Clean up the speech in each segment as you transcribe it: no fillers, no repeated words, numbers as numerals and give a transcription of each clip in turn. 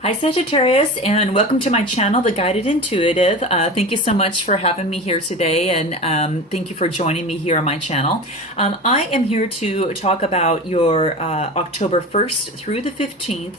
Hi Sagittarius, and welcome to my channel, The Guided Intuitive. Thank you so much for having me here today, and thank you for joining me here on my channel. I am here to talk about your October 1st through the 15th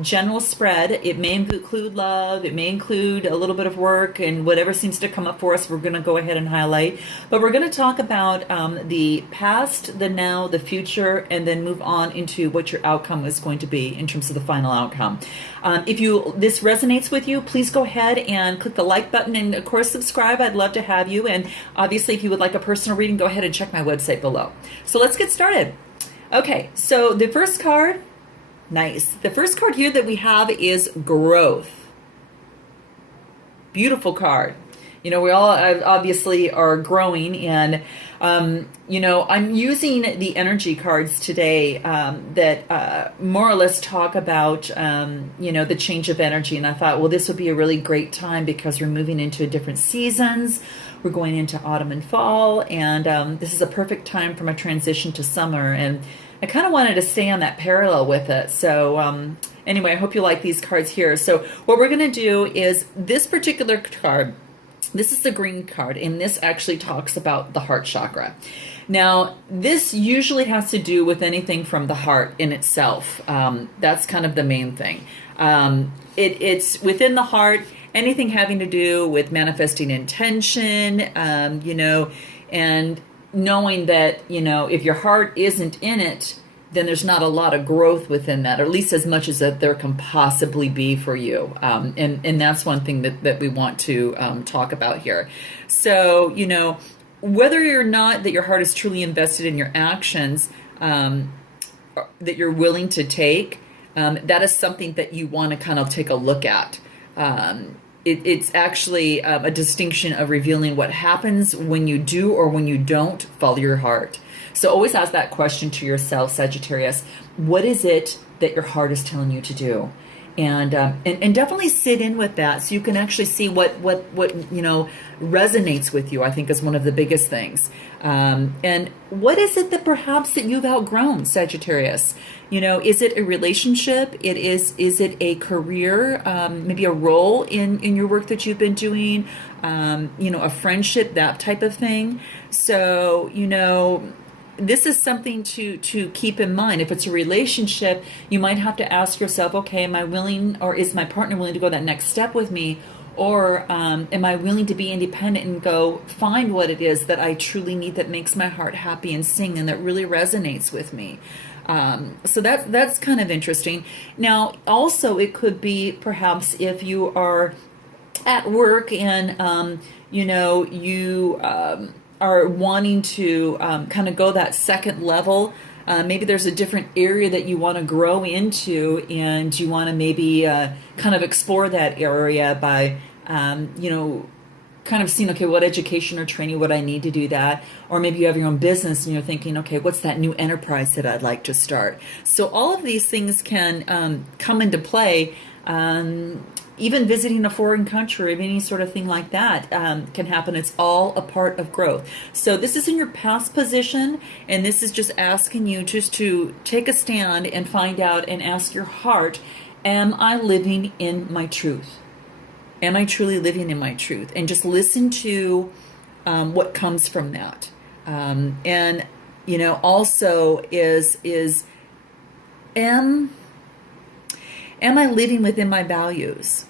general spread. It may include love, it may include a little bit of work, and whatever seems to come up for us, we're going to go ahead and highlight. But we're going to talk about the past, the now, the future, and then move on into what your outcome is going to be in terms of the final outcome. If this resonates with you, please go ahead and click the like button, and of course subscribe. I'd love to have you. And obviously, if you would like a personal reading, go ahead and check my website below. So let's get started. Okay, so the first card. Nice. The first card here that we have is growth. Beautiful card. You know, we all obviously are growing, and you know, I'm using the energy cards today that more or less talk about you know, the change of energy. And I thought, well, this would be a really great time because we're moving into different seasons. We're going into autumn and fall, and this is a perfect time from a transition to summer. And I kind of wanted to stay on that parallel with it. So anyway, I hope you like these cards here. So what we're going to do is this particular card, this is the green card, and this actually talks about the heart chakra. Now, this usually has to do with anything from the heart in itself. That's kind of the main thing. It's within the heart, anything having to do with manifesting intention, you know, and knowing that, you know, if your heart isn't in it, then there's not a lot of growth within that, or at least as much as that there can possibly be for you. And that's one thing that we want to talk about here. So, you know, whether or not that your heart is truly invested in your actions that you're willing to take, that is something that you want to kind of take a look at. It's actually a distinction of revealing what happens when you do or when you don't follow your heart. So always ask that question to yourself, Sagittarius. What is it that your heart is telling you to do? And definitely sit in with that so you can actually see what you know resonates with you. I think is one of the biggest things. And what is it that perhaps that you've outgrown, Sagittarius? You know, is it a relationship? Is it a career? Maybe a role in your work that you've been doing? You know, a friendship, that type of thing. So, you know, this is something to keep in mind. If it's a relationship, you might have to ask yourself, okay, am I willing, or is my partner willing to go that next step with me? Or am I willing to be independent and go find what it is that I truly need, that makes my heart happy and sing, and that really resonates with me? So that's kind of interesting. Now, also, it could be perhaps if you are at work and, you know, you are wanting to kind of go that second level. Maybe there's a different area that you want to grow into, and you want to maybe kind of explore that area by, you know, kind of seeing, okay, what education or training would I need to do that? Or maybe you have your own business and you're thinking, okay, what's that new enterprise that I'd like to start? So all of these things can come into play. Even visiting a foreign country or any sort of thing like that can happen. It's all a part of growth. So this is in your past position, and this is just asking you just to take a stand and find out and ask your heart, am I living in my truth? Am I truly living in my truth? And just listen to what comes from that. And, you know, also am I living within my values?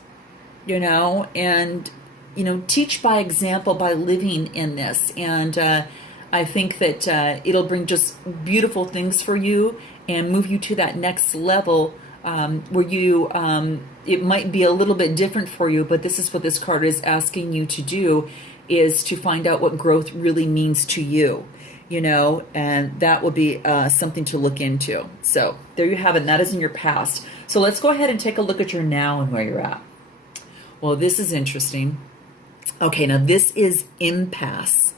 You know, and, you know, teach by example by living in this. And I think that it'll bring just beautiful things for you and move you to that next level where you, it might be a little bit different for you, but this is what this card is asking you to do, is to find out what growth really means to you. You know, and that will be something to look into. So there you have it. And that is in your past. So let's go ahead and take a look at your now and where you're at. Well, this is interesting. Okay, now this is impasse.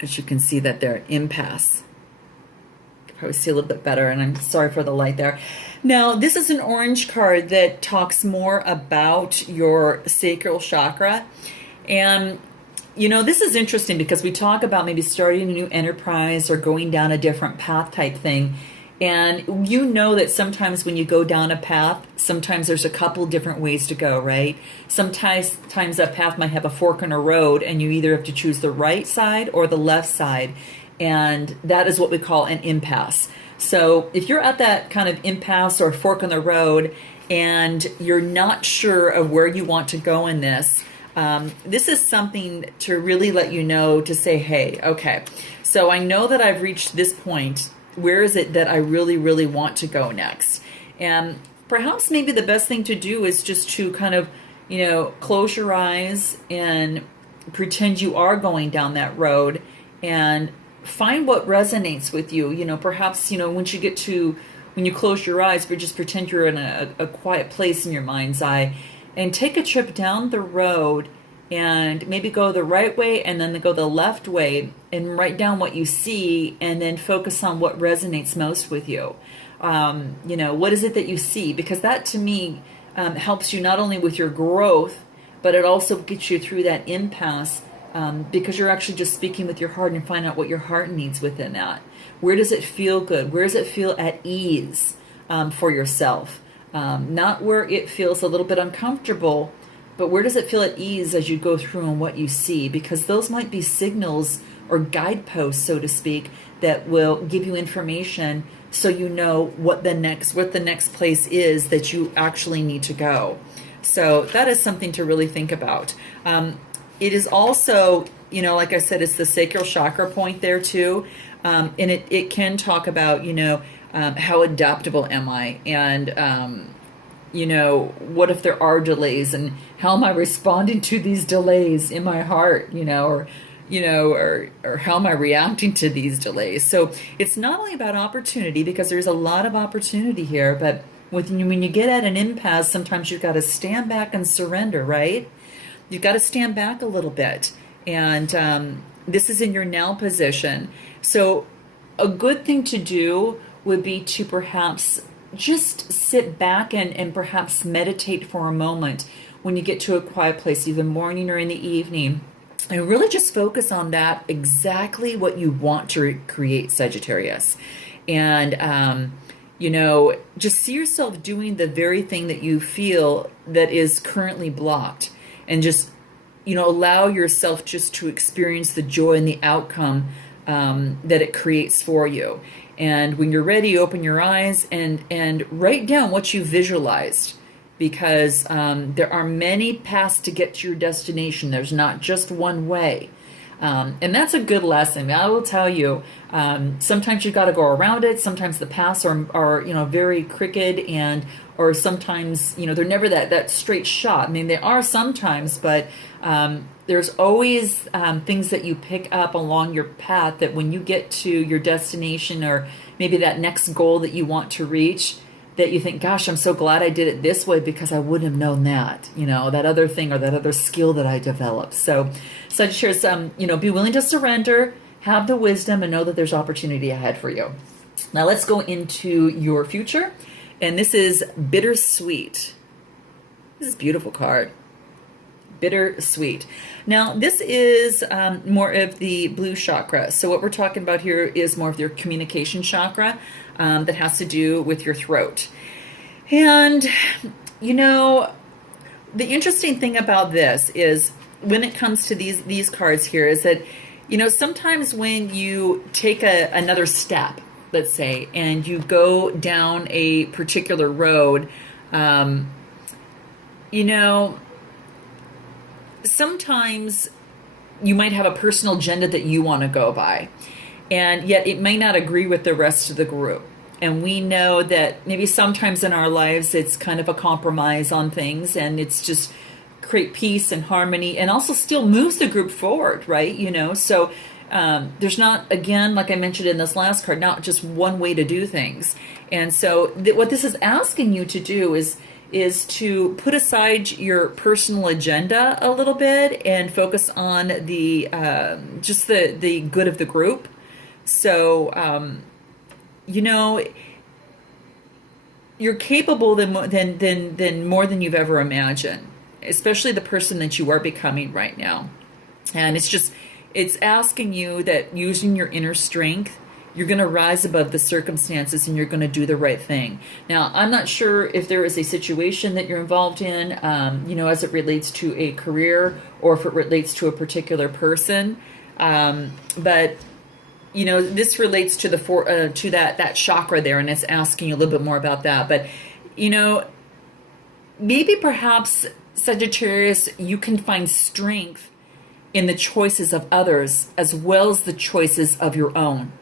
As you can see that there, impasse. You can probably see a little bit better, and I'm sorry for the light there. Now, this is an orange card that talks more about your sacral chakra. And you know, this is interesting because we talk about maybe starting a new enterprise or going down a different path type thing. And you know that sometimes when you go down a path, sometimes there's a couple different ways to go, right? Sometimes that path might have a fork in a road, and you either have to choose the right side or the left side. And that is what we call an impasse. So if you're at that kind of impasse or fork in the road and you're not sure of where you want to go in this, this is something to really let you know, to say, hey, okay, so I know that I've reached this point. Where is it that I really, really want to go next? And perhaps maybe the best thing to do is just to kind of, close your eyes and pretend you are going down that road and find what resonates with you. Perhaps, once you get to, when you close your eyes, but just pretend you're in a quiet place in your mind's eye and take a trip down the road and maybe go the right way and then go the left way and write down what you see and then focus on what resonates most with you. What is it that you see? Because that to me helps you not only with your growth, but it also gets you through that impasse because you're actually just speaking with your heart and find out what your heart needs within that. Where does it feel good? Where does it feel at ease for yourself? Not where it feels a little bit uncomfortable, but where does it feel at ease as you go through and what you see? Because those might be signals or guideposts, so to speak, that will give you information so you know what the next place is that you actually need to go. So that is something to really think about. It is also, like I said, it's the sacral chakra point there too. And it can talk about, how adaptable am I? And, what if there are delays, and how am I responding to these delays in my heart, or how am I reacting to these delays? So it's not only about opportunity, because there's a lot of opportunity here, but when you get at an impasse, sometimes you've got to stand back and surrender, right? You've got to stand back a little bit. And this is in your now position. So a good thing to do would be to perhaps just sit back and perhaps meditate for a moment when you get to a quiet place, either morning or in the evening, and really just focus on that, exactly what you want to create, Sagittarius. And, just see yourself doing the very thing that you feel that is currently blocked, and just, allow yourself just to experience the joy and the outcome that it creates for you. And when you're ready, open your eyes and write down what you visualized, because there are many paths to get to your destination. There's not just one way. And that's a good lesson. I will tell you, sometimes you've got to go around it. Sometimes the paths are very crooked, or sometimes, they're never that straight shot. I mean, they are sometimes, but there's always things that you pick up along your path that when you get to your destination, or maybe that next goal that you want to reach, that you think, gosh, I'm so glad I did it this way, because I wouldn't have known that, that other thing or that other skill that I developed. So Sagittarius, be willing to surrender, have the wisdom, and know that there's opportunity ahead for you. Now let's go into your future. And this is bittersweet. This is a beautiful card. Bittersweet. Now, this is more of the blue chakra. So what we're talking about here is more of your communication chakra that has to do with your throat. And, the interesting thing about this is when it comes to these cards here is that, sometimes when you take another step, let's say, and you go down a particular road, sometimes you might have a personal agenda that you want to go by, and yet it may not agree with the rest of the group. And we know that maybe sometimes in our lives it's kind of a compromise on things, and it's just create peace and harmony, and also still moves the group forward, right? So there's not, again, like I mentioned in this last card, not just one way to do things. And so what this is asking you to do is to put aside your personal agenda a little bit and focus on the just the good of the group. So you're capable than more than you've ever imagined, especially the person that you are becoming right now. And it's asking you that using your inner strength You're going to rise above the circumstances and you're going to do the right thing. Now, I'm not sure if there is a situation that you're involved in, as it relates to a career or if it relates to a particular person. But this relates to to that chakra there, and it's asking you a little bit more about that. But maybe perhaps Sagittarius, you can find strength in the choices of others as well as the choices of your own.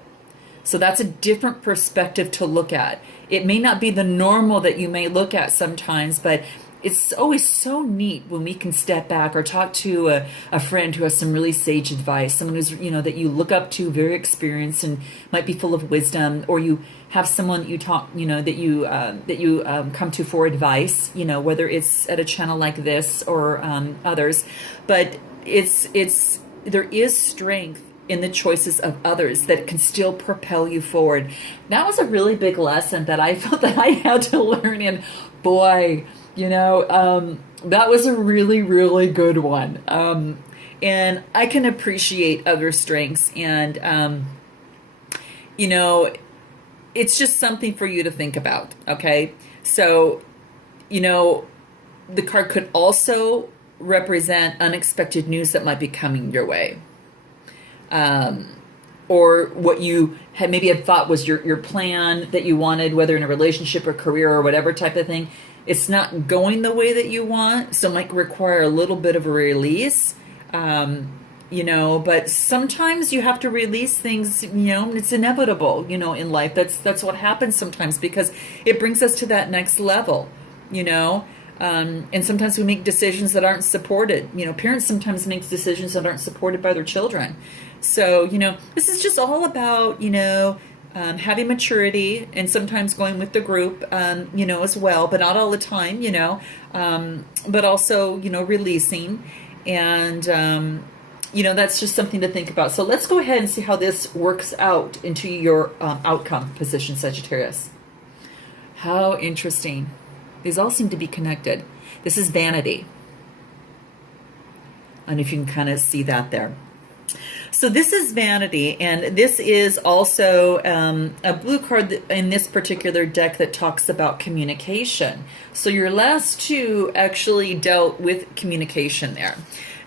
So that's a different perspective to look at. It may not be the normal that you may look at sometimes, but it's always so neat when we can step back or talk to a friend who has some really sage advice, someone who's, that you look up to, very experienced and might be full of wisdom, or you have someone that you talk, that you come to for advice, whether it's at a channel like this or others. But there is strength in the choices of others that can still propel you forward. That was a really big lesson that I felt that I had to learn, and boy, that was a really, really good one. And I can appreciate other strengths, and it's just something for you to think about. Okay. So, the card could also represent unexpected news that might be coming your way. Or what you had thought was your plan that you wanted, whether in a relationship or career or whatever type of thing. It's not going the way that you want, so it might require a little bit of a release. But sometimes you have to release things, it's inevitable, in life. That's what happens sometimes, because it brings us to that next level, and sometimes we make decisions that aren't supported. Parents sometimes make decisions that aren't supported by their children. So, this is just all about, having maturity and sometimes going with the group, as well, but not all the time, but also, releasing. And, that's just something to think about. So let's go ahead and see how this works out into your outcome position, Sagittarius. How interesting. These all seem to be connected. This is vanity. And if you can kind of see that there. So this is vanity, and this is also a blue card in this particular deck that talks about communication. So your last two actually dealt with communication there.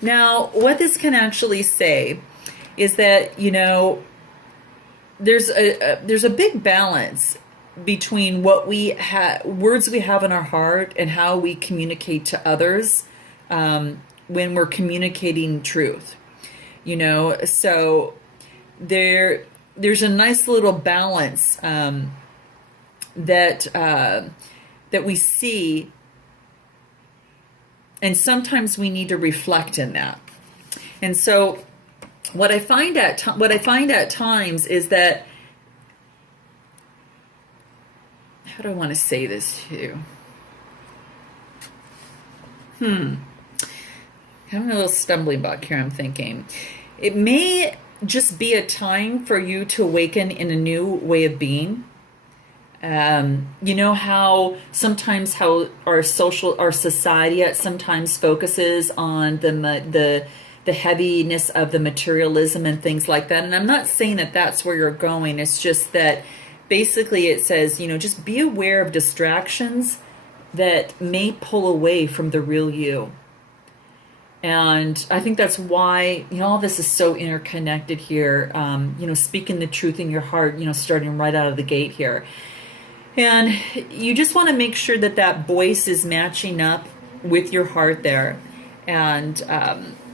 Now, what this can actually say is that, there's a big balance between what words we have in our heart and how we communicate to others when we're communicating truth. So there's a nice little balance that we see, and sometimes we need to reflect in that. And so what I find at times is that, how do I want to say this to you? Having a little stumbling block here, I'm thinking. It may just be a time for you to awaken in a new way of being. How sometimes our society at sometimes focuses on the heaviness of the materialism and things like that. And I'm not saying that that's where you're going. It's just that basically it says, just be aware of distractions that may pull away from the real you. And I think that's why, all this is so interconnected here. Speaking the truth in your heart, starting right out of the gate here. And you just want to make sure that voice is matching up with your heart there. And,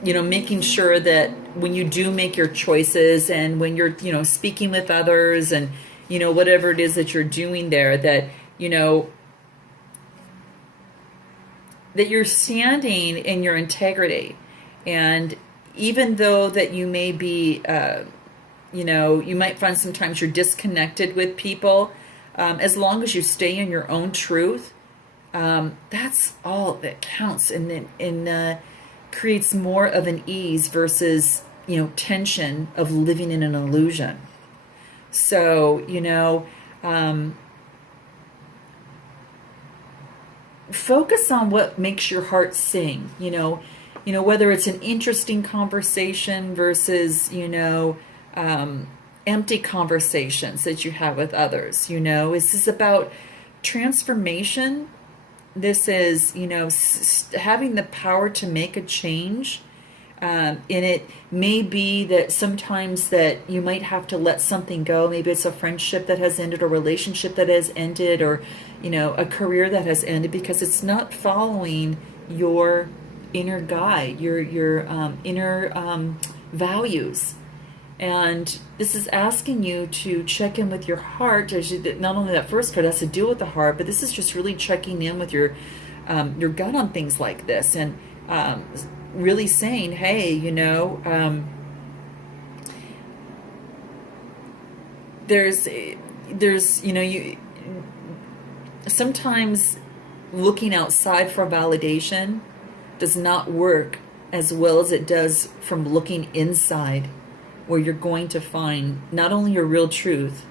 making sure that when you do make your choices and when you're, speaking with others and, whatever it is that you're doing there, that, that you're standing in your integrity. And even though that you may be, you might find sometimes you're disconnected with people, as long as you stay in your own truth, that's all that counts, and creates more of an ease versus, tension of living in an illusion. So, focus on what makes your heart sing, whether it's an interesting conversation versus, empty conversations that you have with others. You know, this is about transformation. This is, you know, having the power to make a change. And it may be that sometimes that you might have to let something go. Maybe it's a friendship that has ended, or a relationship that has ended, or, you know, a career that has ended because it's not following your inner guide, your inner values. And this is asking you to check in with your heart. Not only that first card has to deal with the heart, but this is just really checking in with your gut on things like this, and really saying, hey, you know, there's you know, you sometimes looking outside for validation does not work as well as it does from looking inside, where you're going to find not only your real truth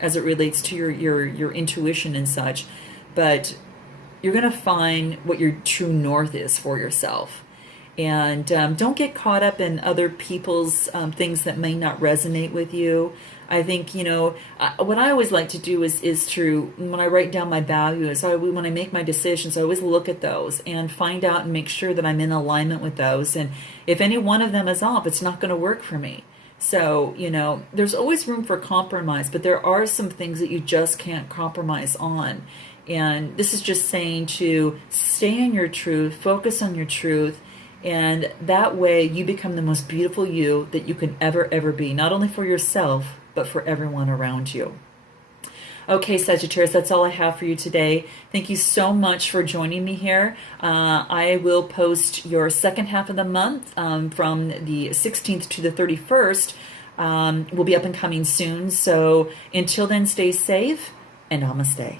as it relates to your intuition and such, but you're going to find what your true north is for yourself. And don't get caught up in other people's things that may not resonate with you. I think, you know, what I always like to do is to, when I write down my values, when I make my decisions, I always look at those and find out and make sure that I'm in alignment with those. And if any one of them is off, it's not going to work for me. So, you know, there's always room for compromise, but there are some things that you just can't compromise on. And this is just saying to stay in your truth, focus on your truth, and that way you become the most beautiful you that you can ever be, not only for yourself, but for everyone around you. Okay, Sagittarius, that's all I have for you today. Thank you so much for joining me here. I will post your second half of the month from the 16th to the 31st. Will be up and coming soon. So until then, stay safe and namaste.